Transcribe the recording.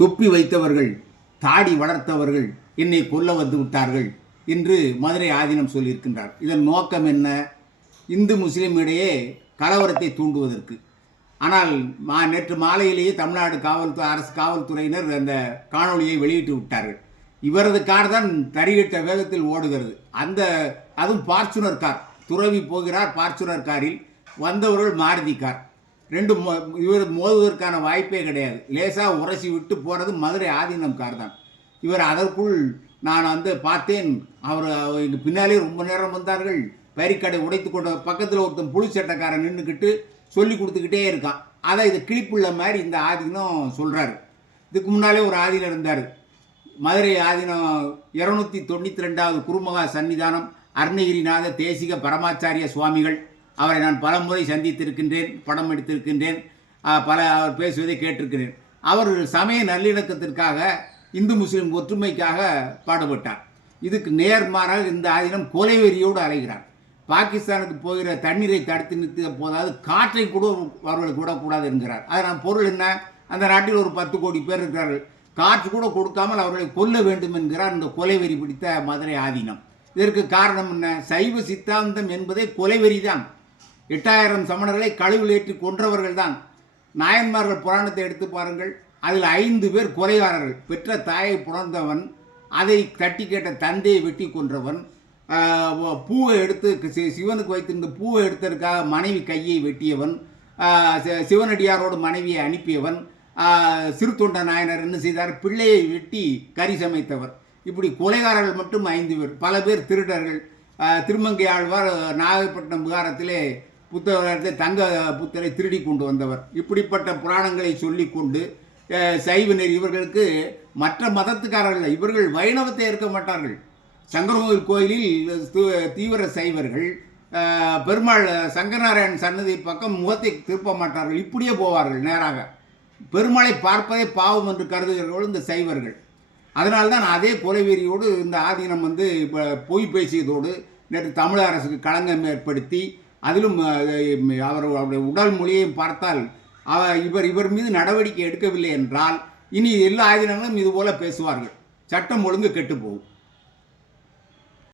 தொப்பி வைத்தவர்கள், தாடி வளர்த்தவர்கள் என்னை கொல்ல வந்து விட்டார்கள் என்று மதுரை ஆதீனம் சொல்லியிருக்கின்றார். இதன் நோக்கம் என்ன? இந்து முஸ்லீம் இடையே கலவரத்தை தூண்டுவதற்கு. ஆனால் நேற்று மாலையிலேயே தமிழ்நாடு அரசு காவல்துறையினர் அந்த காணொலியை வெளியிட்டு விட்டார்கள். இவரது கார் தான் தறியிட்ட வேகத்தில் ஓடுகிறது. அதுவும் பார்ச்சுனர் கார். துறவி போகிறார் பார்ச்சுனர் காரில், வந்தவர்கள் மாருதி கார். இவர் மோதுவதற்கான வாய்ப்பே கிடையாது. லேசாக உரசி விட்டு போகிறது மதுரை ஆதீனம் கார் தான். இவர் அதற்குள் நான் பார்த்தேன். அவர் பின்னாலே ரொம்ப நேரம் வந்தார்கள். பேரிக்காடை உடைத்து கொண்ட பக்கத்தில் ஒருத்தன் புழு சட்டக்காரன் நின்றுக்கிட்டு சொல்லி கொடுத்துக்கிட்டே இருக்கான். அதை இது கிளிப்புள்ள மாதிரி இந்த ஆதீனம் சொல்கிறாரு. இதுக்கு முன்னாலே ஒரு ஆதீனம் இருந்தார். மதுரை ஆதீனம் 292வது குருமகா சன்னிதானம் அருணகிரிநாத தேசிக பரமாச்சாரிய சுவாமிகள். அவரை நான் பல முறை சந்தித்திருக்கின்றேன், படம் எடுத்திருக்கின்றேன், அவர் பேசுவதை கேட்டிருக்கிறேன். அவர் சமய நல்லிணக்கத்திற்காக, இந்து முஸ்லீம் ஒற்றுமைக்காக பாடுபட்டார். இதுக்கு நேர்மாறாக இந்த ஆதீனம் கொலைவெறியோடு அலைகிறார். பாகிஸ்தானுக்கு போகிற தண்ணீரை தடுத்து நிறுத்திய போதாவது காற்றை கூட அவர்களுக்கு விடக்கூடாது என்கிறார். அதனால் பொருள் என்ன? அந்த நாட்டில் ஒரு 10 கோடி பேர் இருக்கிறார்கள். காற்று கூட கொடுக்காமல் அவர்களை கொல்ல வேண்டும் என்கிறார் இந்த கொலைவெறி பிடித்த மதுரை ஆதீனம். இதற்கு காரணம் என்ன? சைவ சித்தாந்தம் என்பதே கொலைவெறி தான். 8000 சமணர்களை கழுவில் ஏற்றி கொன்றவர்கள் தான். நாயன்மார்கள் புராணத்தை எடுத்து பாருங்கள். அதில் 5 பேர் கொலைகாரர்கள். பெற்ற தாயை புணர்ந்தவன், அதை தட்டி கேட்ட தந்தையை வெட்டி கொன்றவன், பூவை எடுத்து சிவனுக்கு வைத்திருந்த பூவை எடுத்ததற்காக மனைவி கையை வெட்டியவன், சிவனடியாரோடு மனைவியை அனுப்பியவன், சிறு தொண்ட நாயனர் என்ன செய்தார்? பிள்ளையை வெட்டி கறி சமைத்தவர். இப்படி கொலைகாரர்கள் மட்டும் 5 பேர். பல பேர் திருடர்கள். திருமங்கை ஆழ்வார் நாகப்பட்டினம் விகாரத்திலே புத்தகத்தை தங்க புத்தரை திருடி கொண்டு வந்தவர். இப்படிப்பட்ட புராணங்களை சொல்லி கொண்டு சைவ நெறி இவர்களுக்கு மற்ற மதத்துக்காரர்கள், இவர்கள் வைணவத்தை ஏற்க மாட்டார்கள். சங்கரகோவில் கோயிலில் தீவிர சைவர்கள் பெருமாள் சங்கரநாராயணன் சன்னதி பக்கம் முகத்தை திருப்ப மாட்டார்கள். இப்படியே போவார்கள் நேராக. பெருமாளை பார்ப்பதே பாவம் என்று கருதுகிறவர்கள் இந்த சைவர்கள். அதனால்தான் அதே கொலைவெறியோடு இந்த ஆதீனம் இப்போ பொய் பேசியதோடு நேற்று தமிழக அரசுக்கு களங்கம் ஏற்படுத்தி, அதிலும் அவருடைய உடல் மொழியையும் பார்த்தால் இவர் மீது நடவடிக்கை எடுக்கவில்லை என்றால் இனி எல்லா ஆதீனங்களும் இதுபோல பேசுவார்கள். சட்டம் ஒழுங்கு கெட்டு போகும்.